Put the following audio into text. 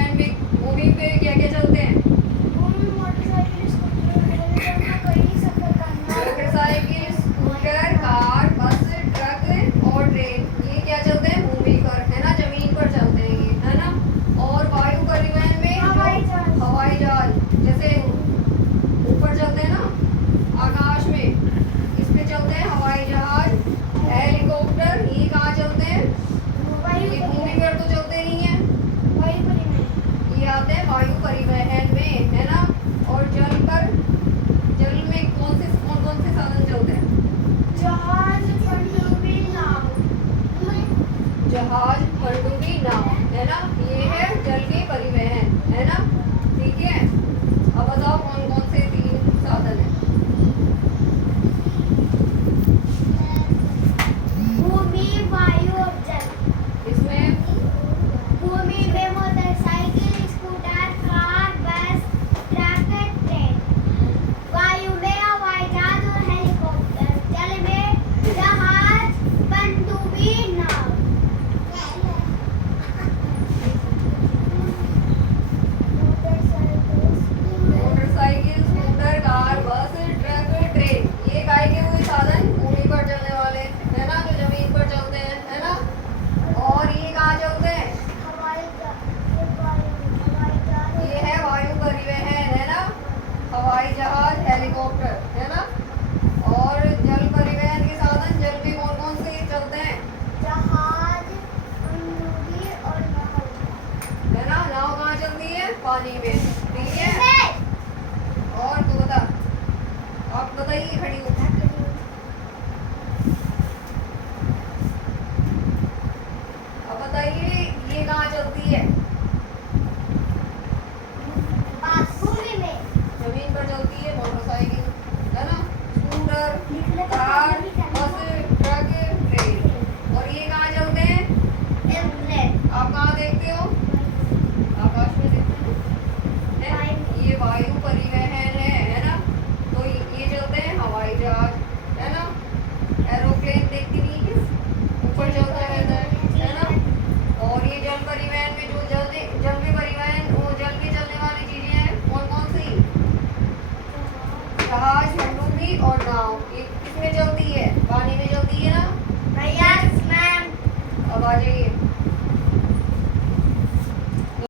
परिवहन में मूविंग पे क्या क्या चलते हैं? मोटरसाइकिल, स्कूटर, कार, बस, ट्रक और ट्रेन, ये क्या चलते हैं? भूमि पर, है ना, जमीन पर चलते हैं ये, है ना। और वायु परिवहन में हवाई जहाज जैसे ऊपर चलते हैं ना आकाश में, इस पे चलते हैं हवाई जहाज। हेलीकॉप्टर ये कहाँ चलते हैं? ये भूमि पर तो चलते नहीं है, ये आते हैं वायु परिवहन में, है ना। और जल पर, जल में कौन कौन से साधन चलते हैं? जहाज, पनडुब्बी, नाव, है ना। ये है जल के परिवहन, है ना। ठीक है, अब बताओ कौन कौन से 3 साधन है? भूमि, वायु और जल। इसमें भूमि में मोटरसाइकिल, स्कूटर, कार, बस, ट्रक, ट्रेन। वायु में हवाई जहाज और हेलीकॉप्टर। जल में जहाज, पनडुब्बी, नाव। मोटरसाइकिल, स्कूटर, कार, बस, ट्रक, ट्रेन, ये काय के हुए साधन? भूमि पर चलने वाले, है ना, जो जमीन पर चलते हैं, है ना। और ये कहाँ चलते हैं? ये है वायु परिवहन, है ना, हवाई जहाज, हेलीकॉप्टर, है ना। और जल परिवहन के साधन जल में कौन कौन से चलते हैं? जहाज, पनडुब्बी और नाव। है ना, नाव कहाँ चलती है? पानी में, ठीक है। और तो बता, आप बताइए, खड़ी हो। अब बताइए ये कहाँ चलती है? भूमि में। जमीन पर चलती है मोटरसाइकिल, है ना, स्कूटर, कार, बस, ट्रक, ट्रेन। और ये कहाँ चलते हैं? एयरप्लेन। आप कहाँ देखते हो? आकाश में देखते हो, है? ये वायु परिवहन है ना। तो ये चलते हैं हवाई जहाज, है ना। एरोप्लेन देखती नहीं है, ऊपर चलता रहता है ना। और ये जल परिवहन में जो जल में परिवहन, वो जल में चलने वाली चीजें हैं कौन कौन सी? जहाज, पनडुब्बी और नाव, ये किसमें चलती है? पानी में चलती है ना। Yes ma'am. अब आ जाइए।